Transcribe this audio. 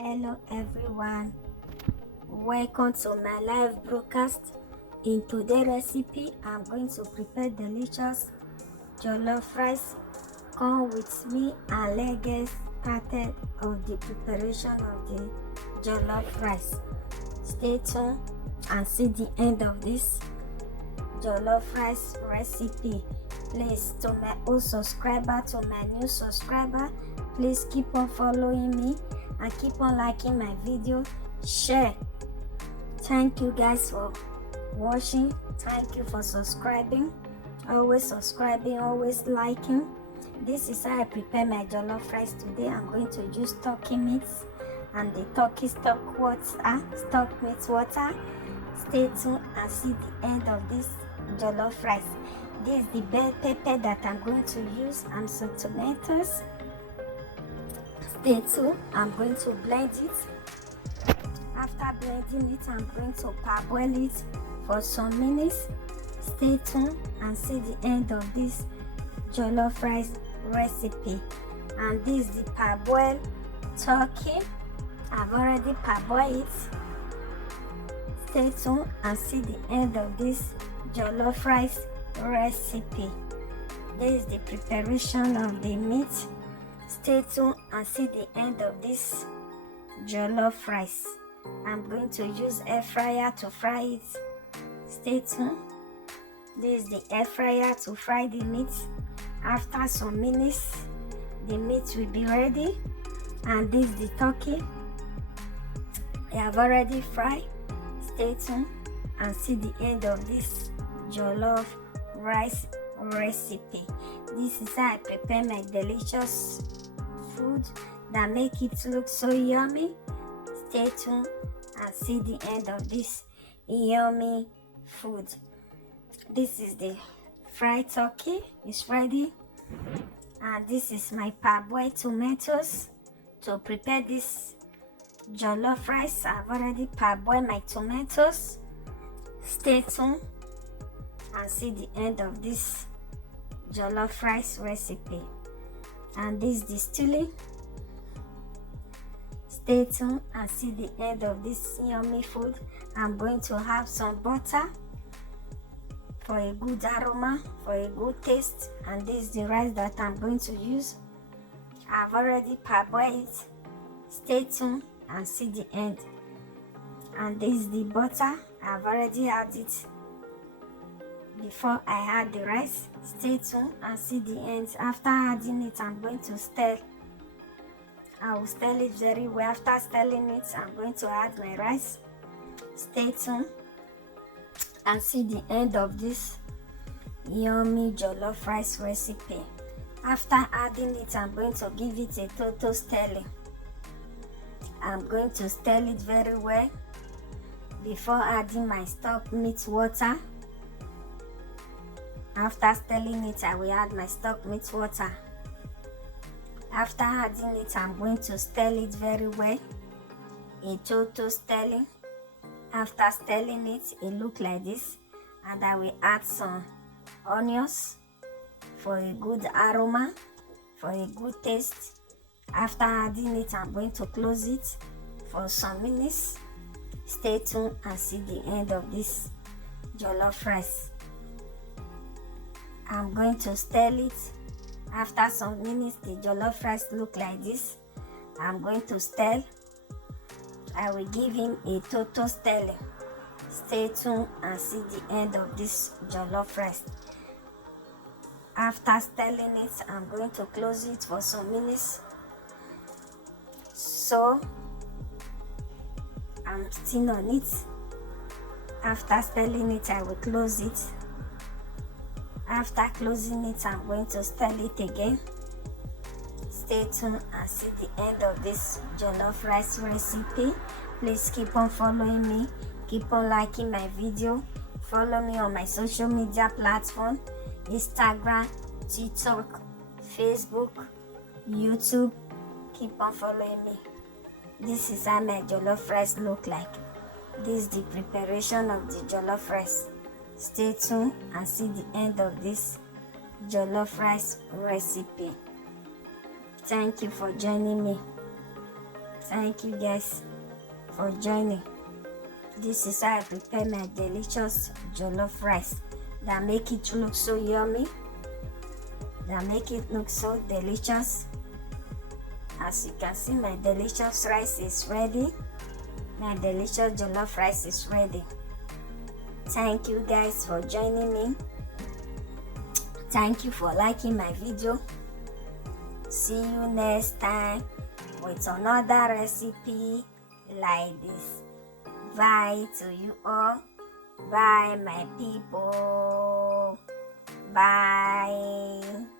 Hello everyone, welcome to my live broadcast. In today's recipe, I'm going to prepare delicious jollof rice. Come with me and let's get started of the preparation of the jollof rice. Stay tuned and see the end of this jollof rice recipe. Please, to my old subscriber, to my new subscriber, please keep on following me and keep on liking my video, share. Thank you guys for watching. Thank you for subscribing, always liking. This is how I prepare my jollof rice today. I'm going to use turkey meat and the turkey stock meat water. Stay tuned and see the end of this jollof rice. This is the bell pepper that I'm going to use and some tomatoes. Stay tuned. I'm going to blend it. After blending it, I'm going to parboil it for some minutes. Stay tuned and see the end of this jollof rice recipe. And this is the parboiled turkey. I've already parboiled it. Stay tuned and see the end of this jollof rice recipe. This is the preparation of the meat. Stay tuned and see the end of this jollof rice. I'm going to use air fryer to fry it. Stay tuned. This is the air fryer to fry the meat. After some minutes, the meat will be ready. And this is the turkey I have already fried. Stay tuned and see the end of this jollof rice recipe. This is how I prepare my delicious food that make it look so yummy. Stay tuned and see the end of this yummy food. This is the fried turkey. It's ready. And this is my parboiled tomatoes. To prepare this jollof rice, I've already parboiled my tomatoes. Stay tuned and see the end of this jollof rice recipe. And this is the stewing. Stay tuned and see the end of this yummy food. I'm going to have some butter for a good aroma, for a good taste. And this is the rice that I'm going to use. I've already parboiled it. Stay tuned and see the end. And this is the butter. I've already added it before I add the rice. Stay tuned and see the end. After adding it, I'm going to stir. I will stir it very well. After stirring it, I'm going to add my rice. Stay tuned and see the end of this yummy jollof rice recipe. After adding it, I'm going to give it a total stirring. I'm going to stir it very well before adding my stock meat water. After stirring it, I will add my stock meat water. After adding it, I'm going to stir it very well. A total stirring. After stirring it, it looks like this. And I will add some onions for a good aroma, for a good taste. After adding it, I'm going to close it for some minutes. Stay tuned and see the end of this jollof rice. I'm going to stir it. After some minutes, the jollof rice look like this. I'm going to stir. I will give him a total stirring. Stay tuned and see the end of this jollof rice. After stirring it, I'm going to close it for some minutes. So I'm still on it. After stirring it, I will close it. After closing it, I'm going to stir it again. Stay tuned and see the end of this jollof rice recipe. Please keep on following me. Keep on liking my video. Follow me on my social media platform: Instagram, TikTok, Facebook, YouTube. Keep on following me. This is how my jollof rice look like. This is the preparation of the jollof rice. Stay tuned and see the end of this jollof rice recipe. Thank you for joining me. Thank you guys for joining. This is how I prepare my delicious jollof rice that make it look so yummy, that make it look so delicious. As you can see, my delicious rice is ready. My delicious jollof rice is ready. Thank you guys for joining me. Thank you for liking my video. See you next time with another recipe like this. Bye to you all. Bye my people. Bye.